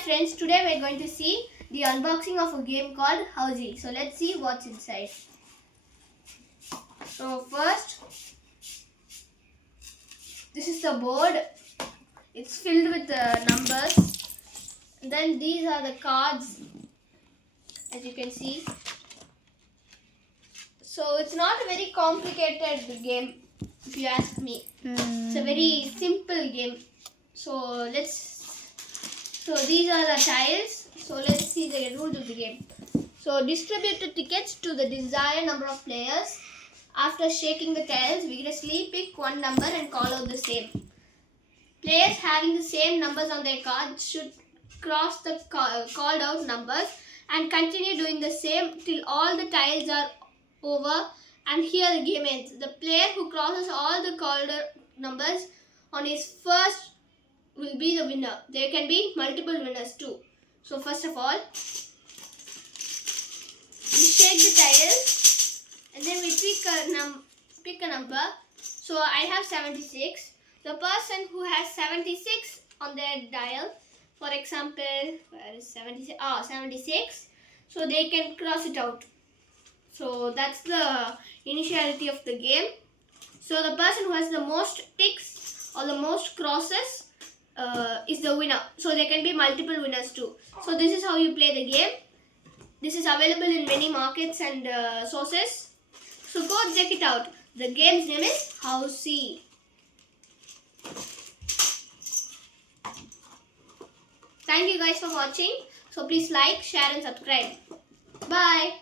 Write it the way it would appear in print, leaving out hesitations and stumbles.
friends, today we are going to see the unboxing of a game called Housey. So let's see what's inside. So first, this is the board. It's filled with numbers. And then these are the cards, as you can see. So it's not a very complicated game, if you ask me. It's a very simple game. So these are the tiles. So let's see the rules of the game. So distribute the tickets to the desired number of players. After shaking the tiles vigorously, pick one number and call out the same. Players having the same numbers on their cards should cross the called out numbers and continue doing the same till all the tiles are over, and here the game ends. The player who crosses all the called numbers on his first will be the winner. There can be multiple winners too. So first of all, we shake the tiles and then we pick a number. So I have 76. The person who has 76 on their dial, for example, where is 76? 76. So they can cross it out. So that's the initiality of the game. So the person who has the most ticks or the most crosses is the winner. So there can be multiple winners too. So this is how you play the game. This is available in many markets and sources. So go check it out. The game's name is Housey. Thank you guys for watching. So please like, share and subscribe. Bye.